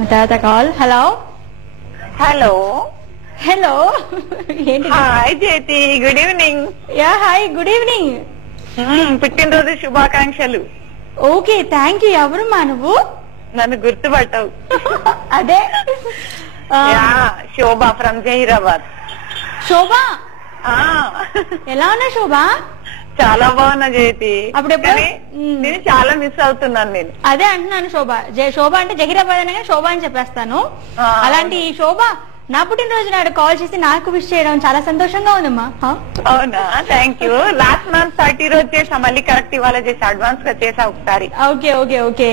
తర్వాత కాల్. Hello hello hello hi Jyoti, good evening. Yeah hi, good evening. పుట్టినరోజు శుభాకాంక్షలు. Okay, thank you. ఎవరుమా నువ్వు? నన్ను గుర్తుపట్టవు. అదే శోభ ఫ్రమ్ జహీరాబాద్. శోభ, ఎలా ఉన్నా శోభ? చాలా బాగున్నా జ్యోతి. అప్పుడెప్పుడు నేను చాలా మిస్ అవుతున్నాను. నేను అదే అంటున్నాను. శోభ అంటే జహీరాబాద్ అనగా శోభ అని చెప్పేస్తాను. అలాంటి శోభ నా పుట్టినరోజు నాడు కాల్ చేసి నాకు విష్ చేయడం చాలా సంతోషంగా ఉందమ్మా. అవునా, థ్యాంక్ యూ. లాస్ట్ మంత్ 30 రోజు చేసా, మళ్ళీ కరెక్ట్ ఇవాళ చేసా, అడ్వాన్స్ గా చేసా ఒకసారి. Okay okay okay,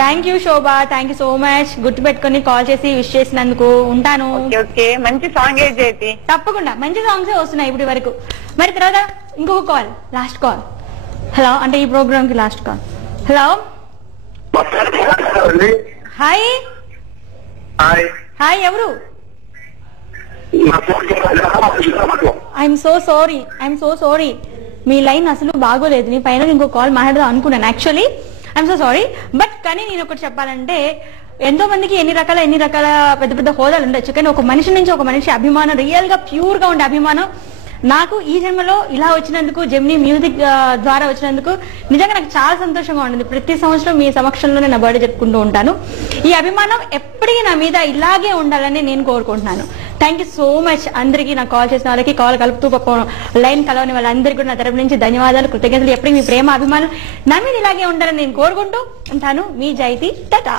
thank you Shobha, thank you so much. గుర్తు పెట్టుకుని కాల్ చేసి విష్ చేసినందుకు. ఉంటాను. ఓకే, మంచి సాంగ్ ఏ జ్యోతి. తప్పకుండా మంచి సాంగ్స్ వస్తున్నాయి ఇప్పటి వరకు. మరి తర్వాత ఇంకొక కాల్, లాస్ట్ కాల్. హలో, అంటే ఈ ప్రోగ్రామ్ కి last call. Hello hi. Hi, ఎవరు? ఐఎమ్ సో సారీ, మీ లైన్ అసలు బాగోలేదు. నీ పైన ఇంకో కాల్ మాట్లాడదాం అనుకున్నాను actually. I'm so sorry. But కానీ నేను ఒకటి చెప్పాలంటే, ఎంతో మందికి ఎన్ని రకాల పెద్ద పెద్ద హోదాలు ఉండొచ్చు, కానీ ఒక మనిషి నుంచి ఒక మనిషి అభిమానం, రియల్ గా ప్యూర్ గా ఉండే అభిమానం నాకు ఈ జన్మలో ఇలా వచ్చినందుకు, జెమినీ మ్యూజిక్ ద్వారా వచ్చినందుకు నిజంగా నాకు చాలా సంతోషంగా ఉంటుంది. ప్రతి సంవత్సరం మీ సమక్షంలోనే నా బర్త్డే జరుపుకుంటూ ఉంటాను. ఈ అభిమానం ఎప్పటికీ నా మీద ఇలాగే ఉండాలని నేను కోరుకుంటున్నాను. థ్యాంక్ యూ సో మచ్ అందరికీ, నాకు కాల్ చేసిన వాళ్ళకి, కాల్ కలుపుతూ లైన్ కలవని వాళ్ళందరికీ కూడా నా తరపు నుంచి ధన్యవాదాలు, కృతజ్ఞతలు. ఎప్పటికీ మీ ప్రేమ అభిమానం నా మీద ఇలాగే ఉండాలని నేను కోరుకుంటూ ఉంటాను. మీ జైతి, టాటా.